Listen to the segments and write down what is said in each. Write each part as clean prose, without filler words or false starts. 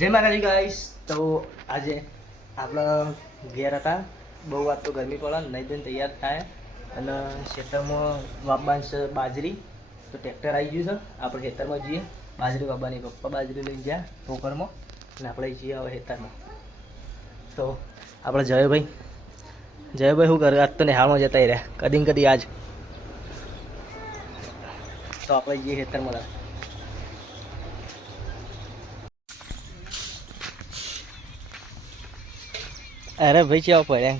જય માતાજી ગાઈસ। તો આજે આપણા ઘેર હતા, બહુ વાત તો ગરમી પડે, નહીં દઈને તૈયાર થાય અને ખેતરમાં વાવવાની છે બાજરી। તો ટ્રેક્ટર આવી ગયું છે, આપણે ખેતરમાં જઈએ બાજરી વાવવાની। પપ્પા બાજરી લઈને ગયા ટોકરમાં અને આપણે જઈએ હવે ખેતરમાં। તો આપણે જયભાઈ શું કરે? આજ તો નિહાળમાં જતા રહ્યા, કદી આજ તો આપણે જઈએ ખેતરમાં। अरे भाई क्या पड़े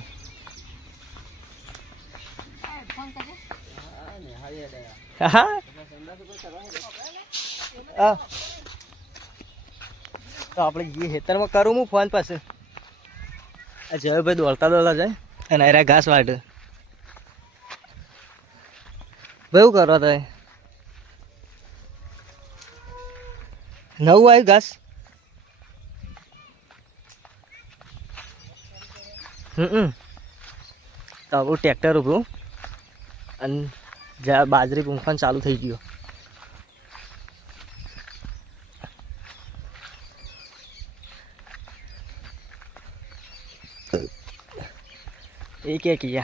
तो आप ये हेतर में करूँ हूँ फोन पास जय भाई दौड़ता जाए अरे घास वाट भाई शू करो था नव आई घास तो अब ट्रेक्टर उभरू ज्यादा बाजरी पूंखवा चालू थी गयो। एक किया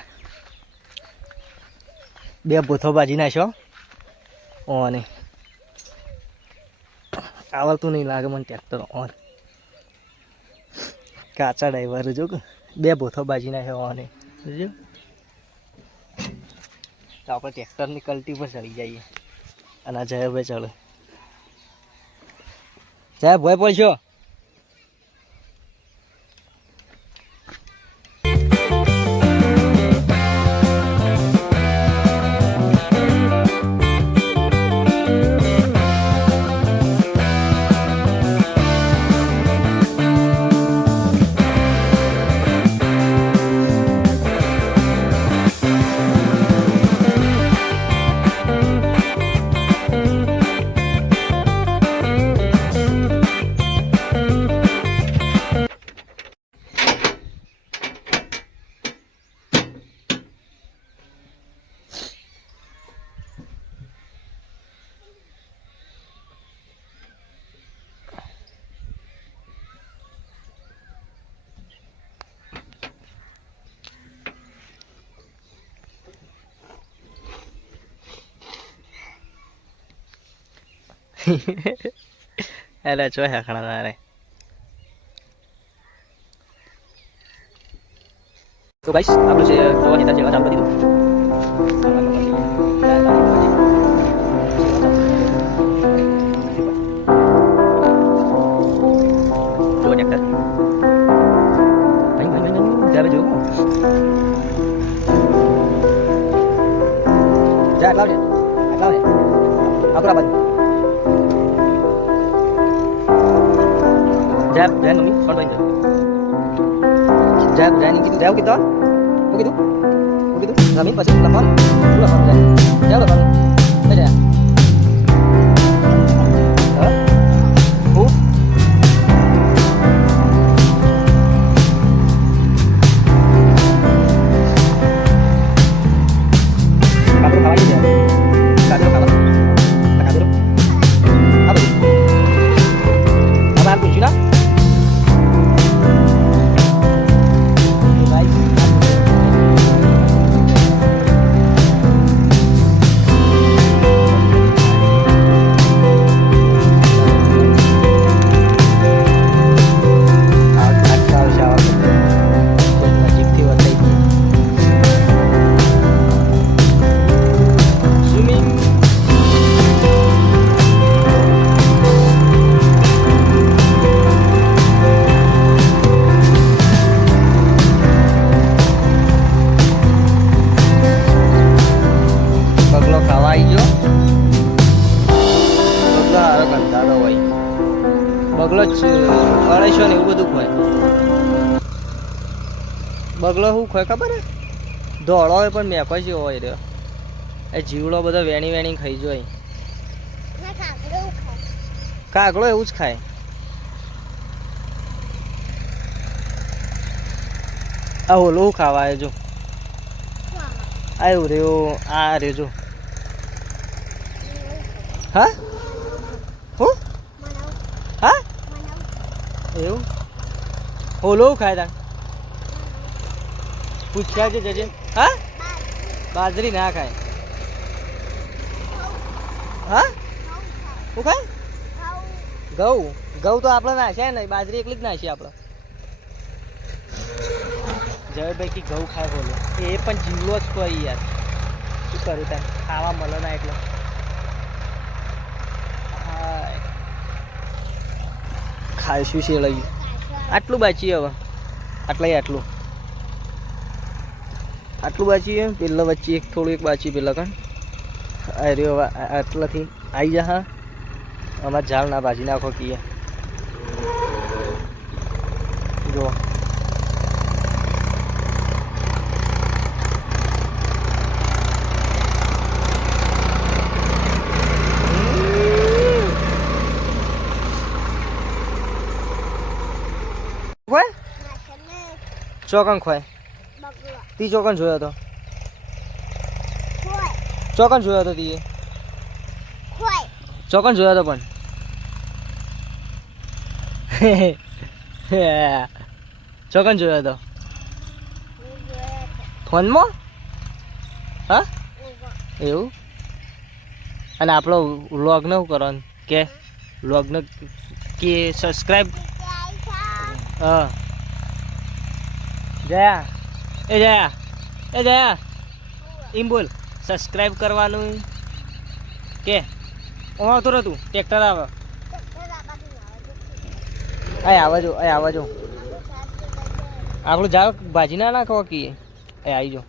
बे बोथो बाजी नाख्यो ओने आवड़तू नहीं लागे मन ट्रेक्टर ऑन काचा ड्राइवर जो बे बोथो बाजी नाख्यो ओने जो तो आप ट्रेक्टर की कल्टी पर चढ़ी जाइए અને જય ભાઈ ચડે જય ભય પડશો। अरे चो है खड़ा रे। तो गाइस आप लोग से दवा हिता जेवा चालू कर दीधું जो ट्रैक्टर भाई जावे जो जा लाव दे आपरा बाजू जा जान मम्मी फोन बंद जा जानी कितु जाओ कितु वो कितु जमीन पास लफन पूरा फोन जा लफन ले जा हां वो कादरो खावा जा कादरो खावा कादरो अब अब आप कुछ ना बगलो अढ़ाईसो ने बधु खोए बगलो शू खोए खबर है धोड़ो है पण मेपा जो हो रे ए जीवड़ो बधो वेणी वेणी खाई जोय कागड़ो एवं ज खाए आ ओलो खावा है जो आयो रे आ रे जो हाँ हो हाँ એવું હોલો ખાય તા પૂછ્યા છે જજે હા બાજરી ના ખાય હા શું ખાય ઘઉં ઘઉં તો આપણે નાખ્યા નહીં બાજરી એકલી જ નાખીએ આપણે જયભાઈ કે ઘઉં ખાય બોલો એ પણ જીવલો જ કોઈ યાર શું કરું તાર ખાવા મળે ના એટલે હા ખાઈશું છે લઈ આટલું બાચી હવે આટલું બાચી પેલા વચ્ચે એક થોડું એક બાચી પેલા કાં અરે આટલાથી આવી જા હા અમારે ઝાડ ના ભાજી નાખો કીએ જો ચોકન ખોય તી ચોકન જોયો હતો ચોકન જોયો હતો તીએ ચોકન જોયો હતો પણ ચોકન જોયો હતો ફોનમાં હા એવું અને આપણો વ્લોગ ને શું કરવાનું કે વ્લોગ ને કે સબસ્ક્રાઈબ હા જયા એમ બોલ સબસ્ક્રાઈબ કરવાનું કે આવતો રહો તું ટ્રેક્ટર આવે આવજો આપણું જાવ ભાજી ના નાખો કી આવી જો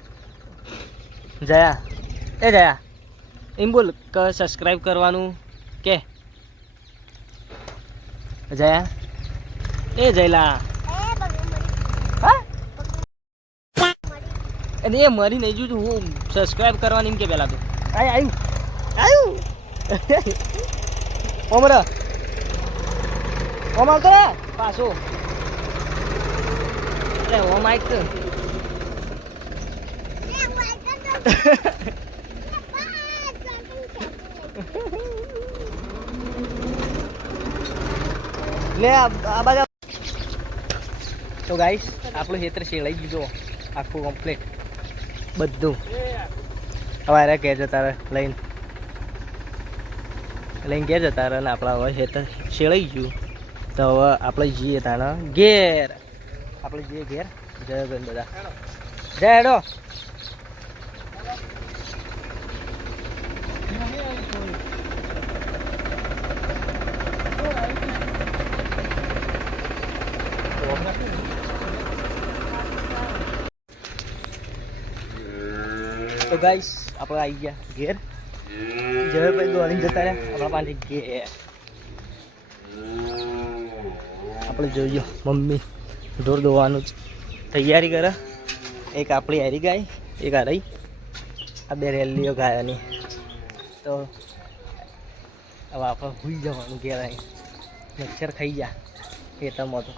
જયા એમ બોલ કે સબસ્ક્રાઈબ કરવાનું કે જયા જયલા હા અને એ મરી નહીં જોયું હું સબસ્ક્રાઈબ કરવાની એમ કે પેલા તો આવ્યું ઓમ આવતો રે પાછો અરે ઓમ આઈક તો લે આ બાજુ તો ગાઈસ આપણું ખેતર શેળાઈ ગયું આખું કમ્પ્લીટ બધું હવે અરે ઘેર જતા રહે લઈને ઘેર જતા રહે ને આપણા હવે ખેતર શેળાઈ ગયું તો હવે આપણે જઈએ તારા ઘેર ઘેર જય બધા જય હેડો તો ગાઈસ આપણે આવી ગયા ઘેર જયભાઈ દોડીને જતા રહ્યા આપણા પાસે ઘેર આપણે જોઈએ મમ્મી ઢોર દોવાનું તૈયારી કરે એક આપણી હારી ગાય એક આ રહી આ બે રેલીઓ ગાયની તો હવે આપણે ભૂલી જવાનું ઘેર આવી મચ્છર ખાઈ ગયા ખેતરમાં તો